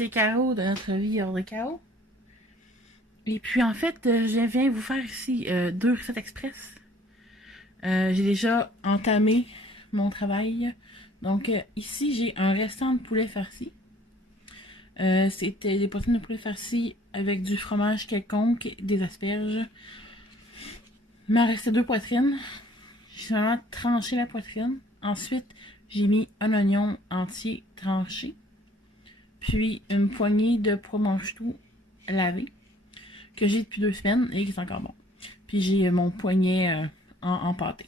c'est Caro de notre vie hors de chaos. Et puis en fait, je viens vous faire ici 2 recettes express. J'ai déjà entamé mon travail. Donc ici, j'ai un restant de poulet farci. C'était des poitrines de poulet farci avec du fromage quelconque, des asperges. Il m'en restait 2 poitrines. J'ai seulement tranché la poitrine. Ensuite, j'ai mis un oignon entier tranché. Puis une poignée de pois mange-tout lavé que j'ai depuis 2 semaines et qui est encore bon. Puis j'ai mon poignet en pâté.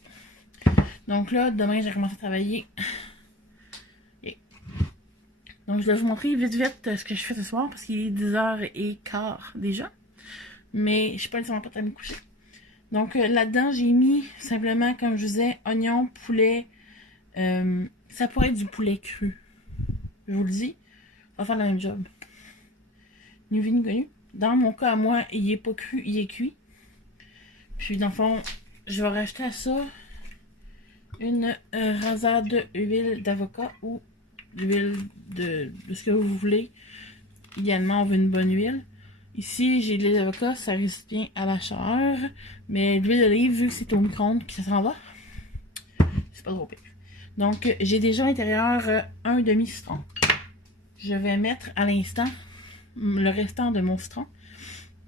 Donc là, demain, j'ai commencé à travailler. Et donc je vais vous montrer vite ce que je fais ce soir parce qu'il est 10h15 déjà. Mais je suis pas nécessairement prête à me coucher. Donc là-dedans, j'ai mis simplement, comme je vous disais, oignon, poulet. Ça pourrait être du poulet cru. Je vous le dis, on va faire le même job. Ni vu ni connu. Dans mon cas, à moi, il est pas cru, il est cuit. Puis dans le fond, je vais rajouter à ça une rasade d'huile d'avocat ou d'huile de ce que vous voulez. Idéalement, on veut une bonne huile. Ici, j'ai de l'huile d'avocat, ça résiste bien à la chaleur. Mais l'huile d'olive, vu que c'est au micro-ondes que ça s'en va, c'est pas trop pire. Donc, j'ai déjà à l'intérieur un demi-citron. Je vais mettre à l'instant le restant de mon citron.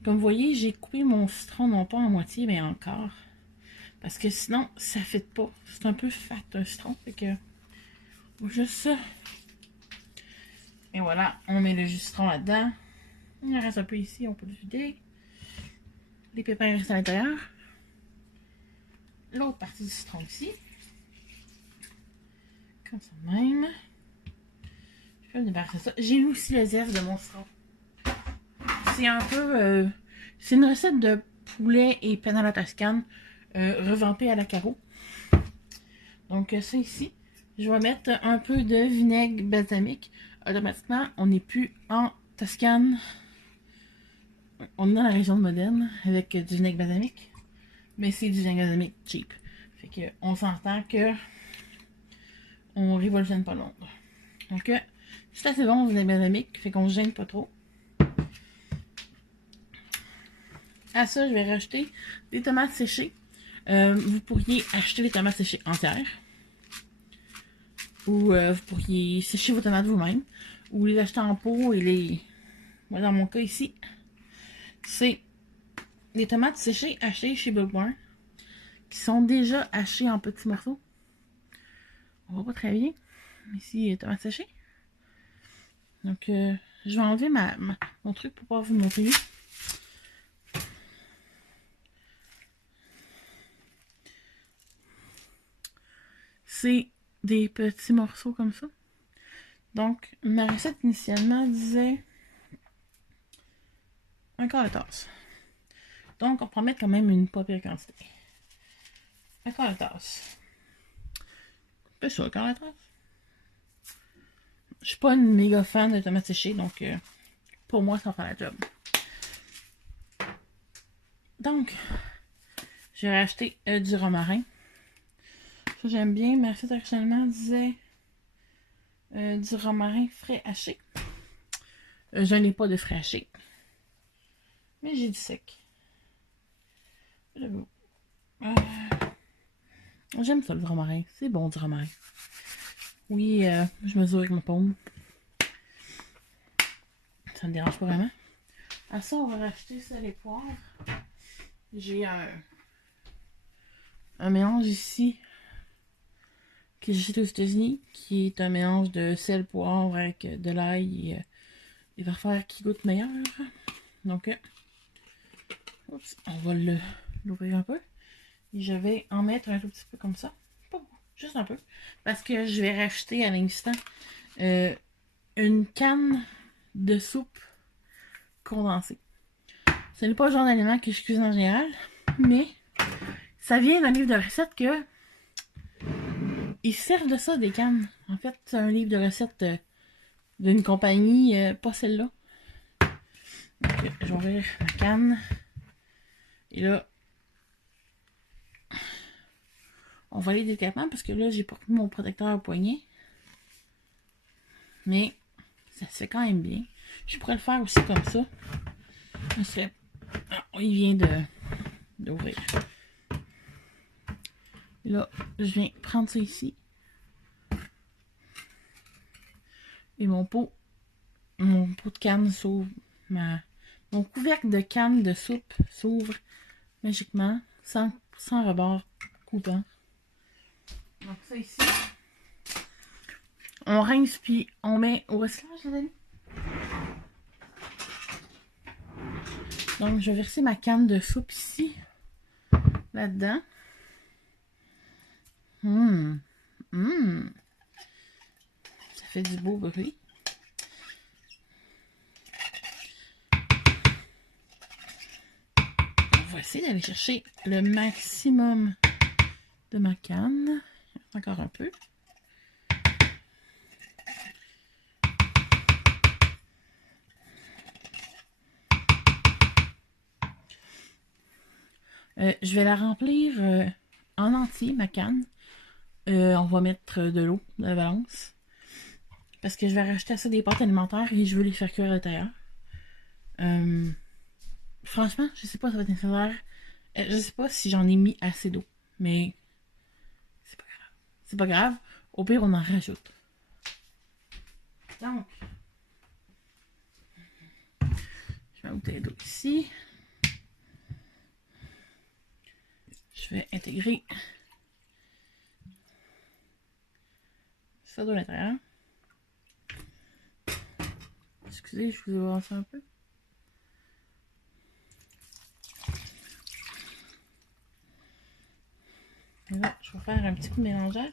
Comme vous voyez, j'ai coupé mon citron non pas en moitié, mais en quart. Parce que sinon, ça ne fit pas. C'est un peu fat, un citron. Fait que, juste ça. Et voilà, on met le jus de citron là-dedans. Il en reste un peu ici, on peut le vider. Les pépins restent à l'intérieur. L'autre partie du citron ici. Comme ça même. Je peux me débarrasser de ça. J'ai mis aussi le zeste de mon citron. C'est un peu... c'est une recette de poulet et penne à la toscane revampée à la Caro. Donc ça ici, je vais mettre un peu de vinaigre balsamique. Automatiquement, on n'est plus en Toscane. On est dans la région de Modène avec du vinaigre balsamique. Mais c'est du vinaigre balsamique cheap. Fait que on s'entend que on révolutionne pas Londres. Donc c'est assez bon le vinaigre balsamique. Fait qu'on se gêne pas trop. À ça, je vais rajouter des tomates séchées. Vous pourriez acheter les tomates séchées entières. Ou vous pourriez sécher vos tomates vous-même. Ou les acheter en pot et les... Moi, dans mon cas ici, c'est des tomates séchées achetées chez Bookworm. Qui sont déjà hachées en petits morceaux. On voit pas très bien. Ici, les tomates séchées. Donc, je vais enlever mon truc pour pouvoir vous montrer. C'est des petits morceaux comme ça. Donc, ma recette initialement disait un quart de tasse. Donc, on peut en mettre quand même une pas pire quantité. Un quart de tasse. C'est ça, un quart de tasse. Je suis pas une méga fan de tomates séchées, donc pour moi, ça va faire la job. Donc, j'ai racheté du romarin. Ça, j'aime bien. Ma recette actuellement disait du romarin frais haché. Je n'ai pas de frais haché. Mais j'ai du sec. J'aime ça, le romarin. C'est bon, du romarin. Oui, je mesure avec ma paume. Ça me dérange pas vraiment. À ça, on va racheter ça, les poivres. J'ai un mélange ici que j'ai acheté aux États-Unis, qui est un mélange de sel, poivre avec de l'ail et des affaires qui goûtent meilleur. Donc, oups, on va l'ouvrir un peu. Et je vais en mettre un tout petit peu comme ça. Pas beaucoup, juste un peu. Parce que je vais racheter à l'instant une canne de soupe condensée. Ce n'est pas le genre d'aliment que je cuisine en général, mais ça vient d'un livre de recettes que ils servent de ça, des cannes. En fait, c'est un livre de recettes d'une compagnie, pas celle-là. Donc, je vais ouvrir ma canne. Et là, on va aller délicatement parce que là, j'ai pas mis mon protecteur au poignet. Mais ça se fait quand même bien. Je pourrais le faire aussi comme ça. Ça serait... Ah, il vient d'ouvrir. Là, je viens prendre ça ici. Et mon pot de canne s'ouvre. Mon couvercle de canne de soupe s'ouvre magiquement, sans rebord coupant. Donc ça ici. On rince puis on met au recyclage, les amis. Donc je vais verser ma canne de soupe ici. Là-dedans. Ça fait du beau bruit. On va essayer d'aller chercher le maximum de ma canne. Encore un peu. Je vais la remplir en entier, ma canne. On va mettre de l'eau de la balance. Parce que je vais rajouter à ça des pâtes alimentaires et je veux les faire cuire à l'intérieur. Franchement, je sais pas si ça va être nécessaire. Je sais pas si j'en ai mis assez d'eau. Mais c'est pas grave. C'est pas grave. Au pire, on en rajoute. Donc, je vais ma bouteille d'eau ici. Je vais intégrer ça de l'intérieur. Excusez, je vous ai avancé un peu. Et là, je vais faire un petit coup de mélangeage.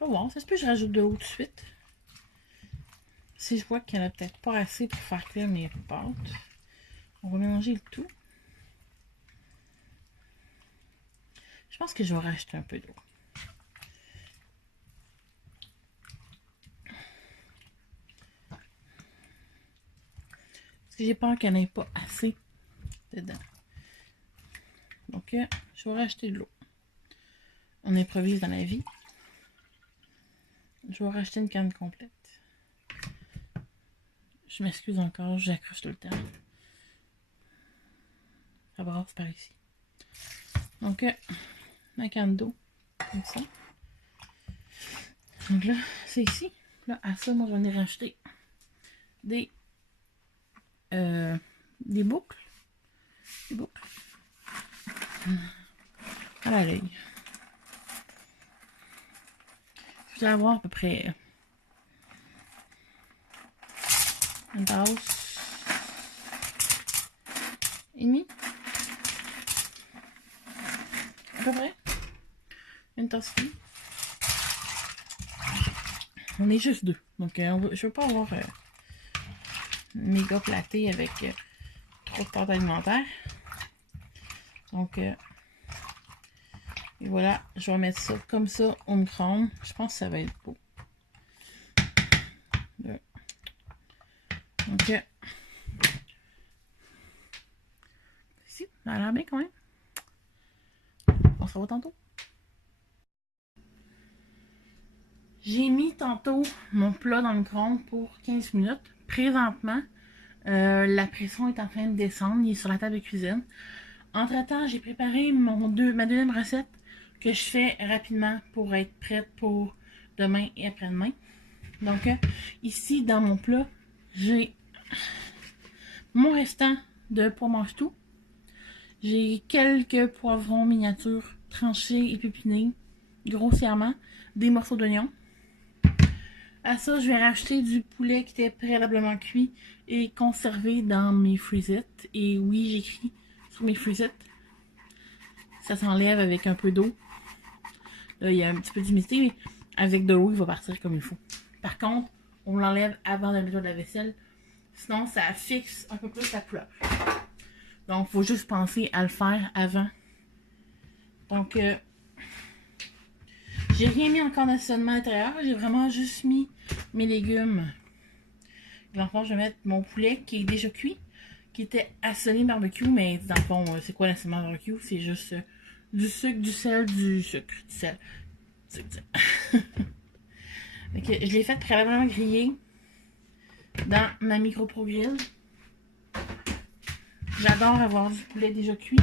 On va voir, ça se peut que je rajoute de l'eau tout de suite. Si je vois qu'il n'y en a peut-être pas assez pour faire cuire mes pâtes, on va mélanger le tout. Je pense que je vais rajouter un peu d'eau. Parce que j'ai peur qu'il n'y en ait pas assez dedans. Donc, je vais rajouter de l'eau. On improvise dans la vie. Je vais racheter une canne complète. Je m'excuse encore, j'accroche tout le temps. Ça brasse par ici. Donc, ma canne d'eau, comme ça. Donc là, c'est ici. Là, à ça, moi, j'en ai racheté des boucles. Des boucles. À la l'œil. Je vais avoir à peu près une tasse et demie. À peu près. Une tasse et demie. On est juste deux. Donc, je ne veux pas avoir méga platé avec trop de pâte alimentaire. Donc, et voilà, je vais mettre ça comme ça au micro-ondes. Je pense que ça va être beau. Donc, ici, ça a l'air bien quand même. On se revoit tantôt. J'ai mis tantôt mon plat dans le micro-ondes pour 15 minutes. Présentement, la pression est en train de descendre. Il est sur la table de cuisine. Entre-temps, j'ai préparé ma deuxième recette que je fais rapidement pour être prête pour demain et après-demain. Donc, ici, dans mon plat, j'ai mon restant de pois mange-tout. J'ai quelques poivrons miniatures tranchés et pépinés grossièrement, des morceaux d'oignon. À ça, je vais rajouter du poulet qui était préalablement cuit et conservé dans mes frisettes. Et oui, j'écris sur mes frisettes. Ça s'enlève avec un peu d'eau. Là, il y a un petit peu d'humidité, mais avec de l'eau, il va partir comme il faut. Par contre, on l'enlève avant de le mettre de la vaisselle. Sinon, ça fixe un peu plus la couleur. Donc, il faut juste penser à le faire avant. Donc, j'ai rien mis en conditionnement à l'intérieur. J'ai vraiment juste mis mes légumes. Dans le fond, je vais mettre mon poulet qui est déjà cuit, qui était assaisonné barbecue, mais dans le fond, c'est quoi l'assaisonnement barbecue? C'est juste du sucre, du sel, du sucre, du sel. Okay, je l'ai fait préalablement griller dans ma micro-pro grill. J'adore avoir du poulet déjà cuit.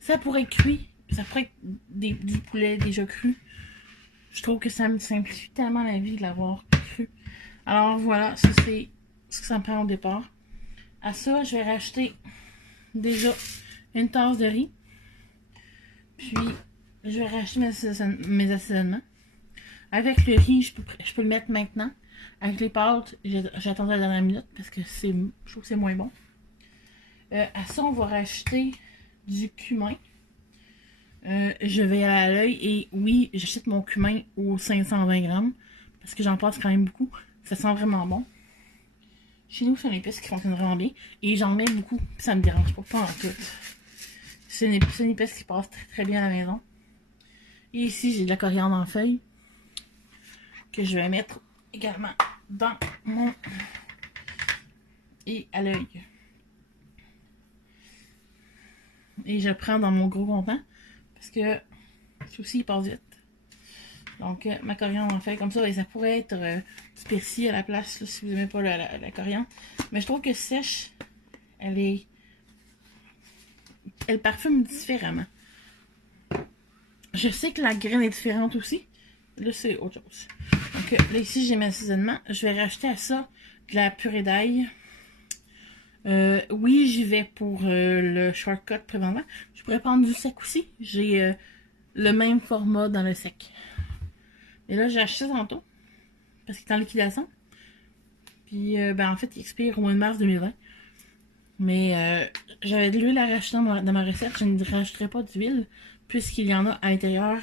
Ça pourrait être cuit, ça pourrait être du poulet déjà cru. Je trouve que ça me simplifie tellement la vie de l'avoir cru. Alors voilà, ça c'est ce que ça me prend au départ. À ça, je vais racheter déjà une tasse de riz. Puis, je vais racheter mes assaisonnements. Avec le riz, je peux le mettre maintenant. Avec les pâtes, j'attendrai la dernière minute parce que je trouve que c'est moins bon. À ça, on va racheter du cumin. Je vais aller à l'œil et oui, j'achète mon cumin aux 520 grammes parce que j'en passe quand même beaucoup. Ça sent vraiment bon. Chez nous, c'est une épice qui fonctionne vraiment bien et j'en mets beaucoup. Ça me dérange pas en tout. C'est une épice qui passe très très bien à la maison. Et ici, j'ai de la coriandre en feuilles que je vais mettre également dans mon... et à l'œil. Et je prends dans mon gros contenant parce que ceci il passe vite. Donc ma coriandre en feuilles comme ça, et ça pourrait être du persil à la place là, si vous n'aimez pas la coriandre. Mais je trouve que sèche, elle parfume différemment. Je sais que la graine est différente aussi. Là, c'est autre chose. Donc là, ici, j'ai mes assaisonnements. Je vais racheter à ça de la purée d'ail. Oui, j'y vais pour le shortcut présentement. Je pourrais prendre du sec aussi. J'ai le même format dans le sec. Et là, j'ai acheté tantôt. Parce qu'il est en liquidation. Puis, en fait, il expire au mois de mars 2020. Mais j'avais de l'huile à racheter dans ma recette. Je ne rajouterai pas d'huile. Puisqu'il y en a à l'intérieur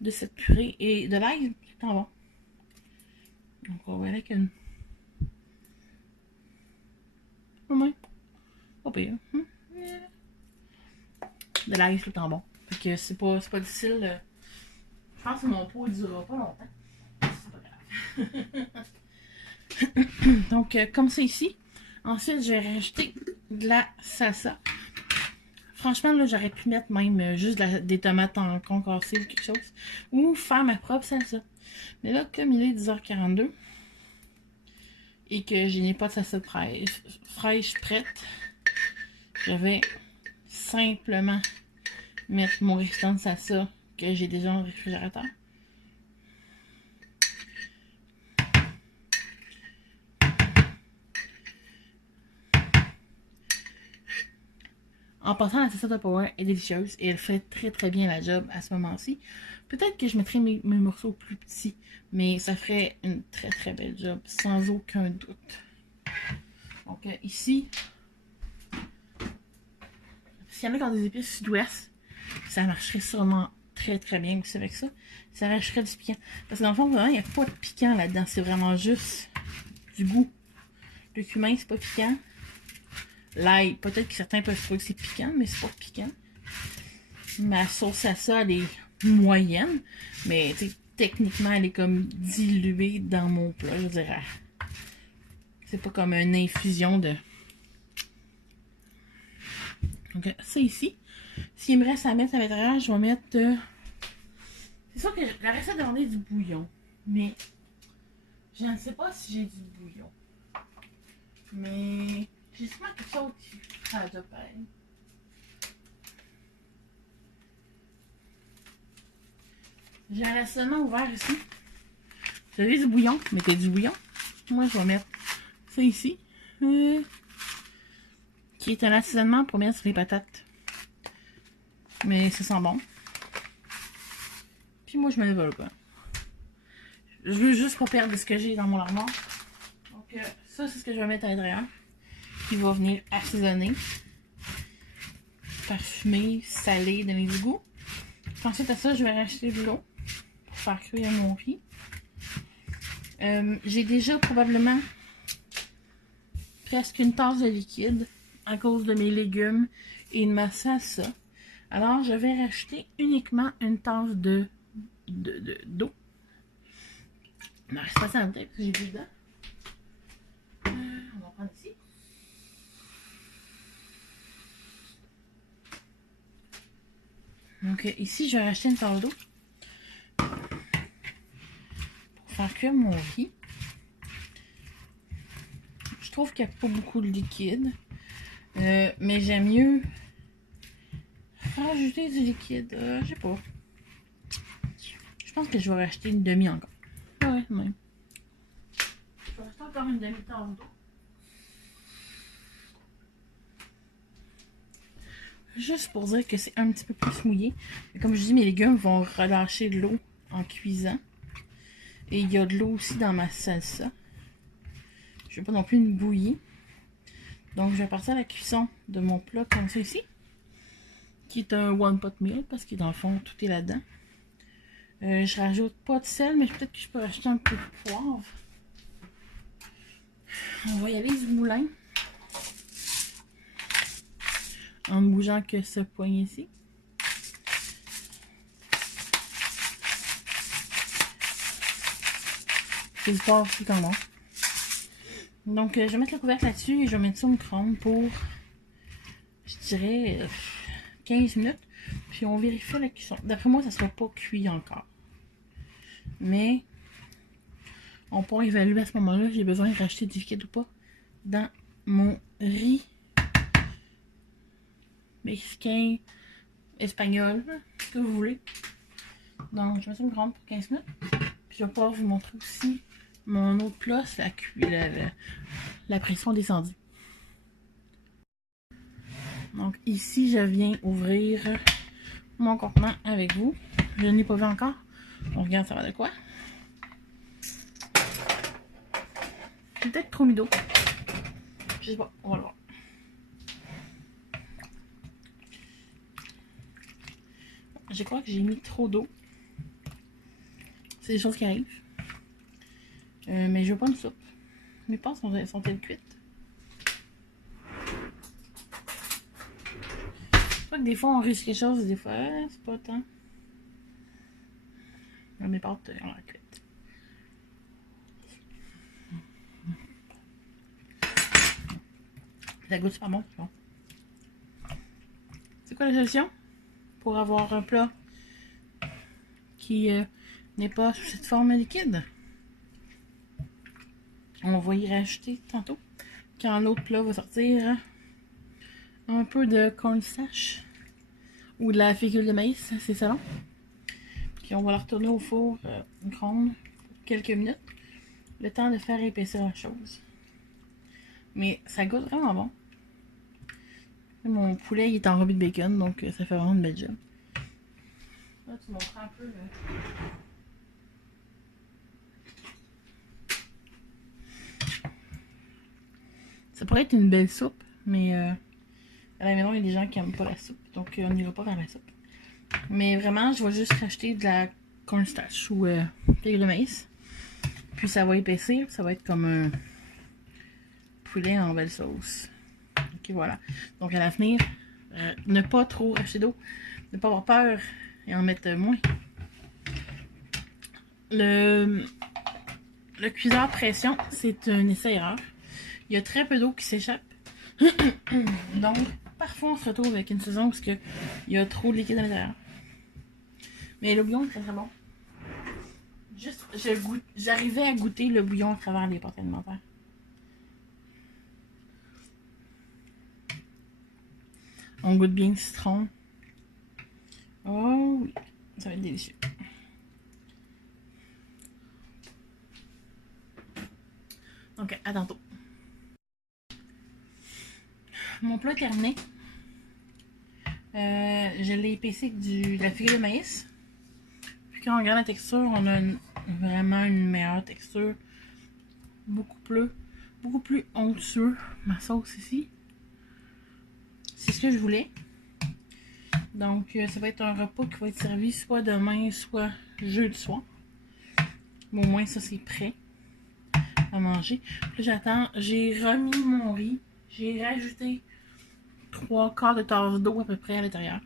de cette purée. Et de l'ail, c'est en bon. Donc, on va aller avec une... Au moins. Pas pire. De l'ail, c'est tout le temps bon. Fait que c'est pas difficile. Je pense que mon pot ne durera pas longtemps. C'est pas grave. Donc, comme ça ici. Ensuite, je vais rajouter de la salsa. Franchement, là, j'aurais pu mettre même juste des tomates en concassé ou quelque chose. Ou faire ma propre salsa. Mais là, comme il est 10h42 et que je n'ai pas de salsa fraîche prête, je vais simplement mettre mon restant de salsa que j'ai déjà dans le réfrigérateur. En passant, la salsa Tupperware est délicieuse et elle fait très très bien la job à ce moment-ci. Peut-être que je mettrais mes morceaux plus petits, mais ça ferait une très très belle job, sans aucun doute. Donc ici, s'il y en a qui ont des épices sud-ouest, ça marcherait sûrement très très bien aussi avec ça. Ça rajouterait du piquant. Parce que dans le fond, vraiment, il n'y a pas de piquant là-dedans. C'est vraiment juste du goût. Le cumin, c'est pas piquant. L'ail, peut-être que certains peuvent trouver que c'est piquant, mais c'est pas piquant. Ma sauce à ça, elle est moyenne. Mais techniquement, elle est comme diluée dans mon plat. Je dirais. C'est pas comme une infusion de... Donc ça ici. S'il me reste à mettre à l'intérieur, je vais mettre... C'est sûr que la recette demandait du bouillon. Mais je ne sais pas si j'ai du bouillon. Mais j'ai sûrement quelque chose qui fera de pareil. J'ai un assaisonnement ouvert ici. Vous avez du bouillon, mettez du bouillon. Moi, je vais mettre ça ici. Qui est un assaisonnement pour mettre sur les patates. Mais ça sent bon. Puis moi, je me développe pas. Je veux juste pas perdre ce que j'ai dans mon armoire. Donc, ça, c'est ce que je vais mettre à l'intérieur. Qui va venir assaisonner. Parfumer, saler, donner du goût. Ensuite, à ça, je vais racheter de l'eau. Pour faire cuire mon riz. J'ai déjà probablement presque une tasse de liquide à cause de mes légumes et de ma salsa. Alors, je vais racheter uniquement une tasse d'eau. Il ne reste pas ça en tête parce que j'ai plus dedans. On va prendre ici. Donc, ici, je vais racheter une tasse d'eau pour faire cuire mon riz. trouve qu'il n'y a pas beaucoup de liquide. Mais j'aime mieux rajouter du liquide. Je sais pas. Je pense que je vais racheter une demi encore. Ouais, même. Je vais racheter encore une demi tantôt. Juste pour dire que c'est un petit peu plus mouillé. Mais comme je dis, mes légumes vont relâcher de l'eau en cuisant. Et il y a de l'eau aussi dans ma salsa. Je veux pas non plus une bouillie. Donc je vais partir à la cuisson de mon plat comme ça ici. Qui est un one pot meal parce que dans le fond tout est là-dedans. Je rajoute pas de sel, mais peut-être que je peux rajouter un peu de poivre. On va y aller du moulin. En ne bougeant que ce poignet-ci. C'est du poivre aussi quand bon. Donc je vais mettre le couvercle là-dessus et je vais mettre ça au micro-ondes pour, je dirais, 15 minutes. Puis on vérifie la cuisson. D'après moi, ça ne sera pas cuit encore. Mais on pourra évaluer à ce moment-là si j'ai besoin de rajouter du liquide ou pas dans mon riz mexicain, espagnol, ce que vous voulez. Donc je vais mettre ça au micro-ondes pour 15 minutes. Puis je vais pouvoir vous montrer aussi mon autre plat, c'est la pression descendue. Donc ici, je viens ouvrir mon contenant avec vous. Je ne l'ai pas vu encore. On regarde ça va de quoi. C'est peut-être trop mis d'eau. Je sais pas, on va le voir. Je crois que j'ai mis trop d'eau. C'est des choses qui arrivent. Mais je veux pas une soupe. Mes pâtes sont-elles cuites? Je crois que des fois on risque quelque chose, des fois c'est pas tant. Mes pâtes ont l'air cuites. Ça goûte super bon. C'est quoi la solution? Pour avoir un plat qui n'est pas sous cette forme liquide. On va y rajouter tantôt. Quand l'autre plat va sortir, un peu de cornstarch ou de la fécule de maïs, c'est ça. Puis on va la retourner au four micro-ondes pour quelques minutes. Le temps de faire épaissir la chose. Mais ça goûte vraiment bon. Mon poulet il est enrobé de bacon, donc ça fait vraiment une belle job. Là, tu montres un peu le... Ça pourrait être une belle soupe, mais à la maison, il y a des gens qui n'aiment pas la soupe, donc on n'ira pas vers la soupe. Mais vraiment, je vais juste racheter de la cornstarch ou feuille de maïs. Puis ça va épaissir, ça va être comme un poulet en belle sauce. Ok, voilà. Donc à l'avenir, ne pas trop racheter d'eau, ne pas avoir peur et en mettre moins. Le cuiseur pression, c'est un essai-erreur. Il y a très peu d'eau qui s'échappe. Donc, parfois on se retrouve avec une saison parce qu'il y a trop de liquide à l'intérieur. Mais le bouillon est très très bon. Juste, j'arrivais à goûter le bouillon à travers les pâtes alimentaires. On goûte bien le citron. Oh oui, ça va être délicieux. Donc, à tantôt. Mon plat est terminé. Je l'ai épaissé avec de la feuille de maïs. Puis quand on regarde la texture, on a vraiment une meilleure texture. Beaucoup plus onctueux. Ma sauce ici. C'est ce que je voulais. Donc, ça va être un repas qui va être servi soit demain, soit jeudi soir. Bon, au moins, ça, c'est prêt à manger. Puis j'attends. J'ai remis mon riz. J'ai rajouté 3/4 de tasse d'eau à peu près à l'intérieur.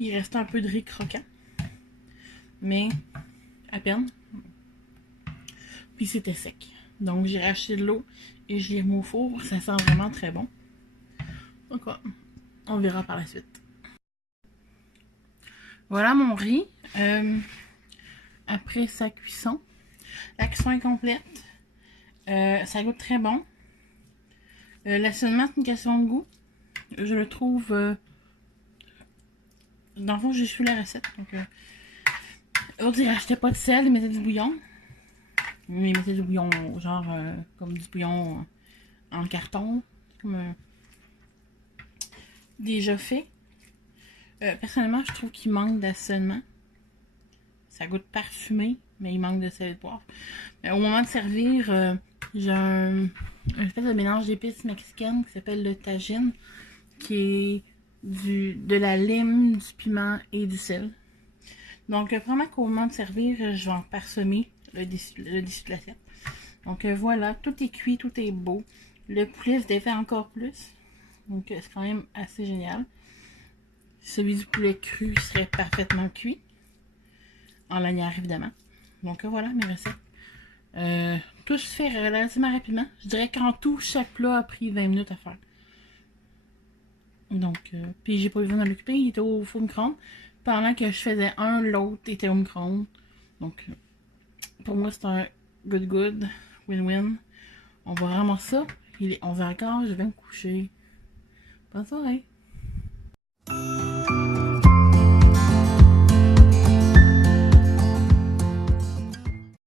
Il reste un peu de riz croquant. Mais à peine. Puis c'était sec. Donc, j'ai racheté de l'eau et je l'ai remis au four. Ça sent vraiment très bon. Donc, on verra par la suite. Voilà mon riz. Après sa cuisson. La cuisson est complète. Ça goûte très bon. L'assaisonnement, c'est une question de goût. Je le trouve... dans le fond, j'ai su la recette. Donc, on dirait, achetait pas de sel, ils mettaient du bouillon. Mais ils mettaient du bouillon, genre, comme du bouillon en carton. Comme déjà fait. Personnellement, je trouve qu'il manque d'assaisonnement. Ça goûte parfumé, mais il manque de sel et de poivre. Mais au moment de servir, j'ai un espèce de mélange d'épices mexicaines qui s'appelle le tajin, qui est de la lime, du piment et du sel. Donc, vraiment qu'au moment de servir, je vais en parsemer le dessus de l'assiette. Donc, voilà, tout est cuit, tout est beau. Le poulet se défait encore plus. Donc, c'est quand même assez génial. Celui du poulet cru serait parfaitement cuit. En lanière, évidemment. Donc, voilà mes recettes. Tout se fait relativement rapidement. Je dirais qu'en tout, chaque plat a pris 20 minutes à faire. Donc, puis j'ai pas eu besoin de l'occuper, il était au four micro-ondes. Pendant que je faisais un, l'autre était au micro-ondes. Donc, pour moi, c'est un good, win-win. On va ramasser ça. Il est 11h15, je vais me coucher. Bonne soirée.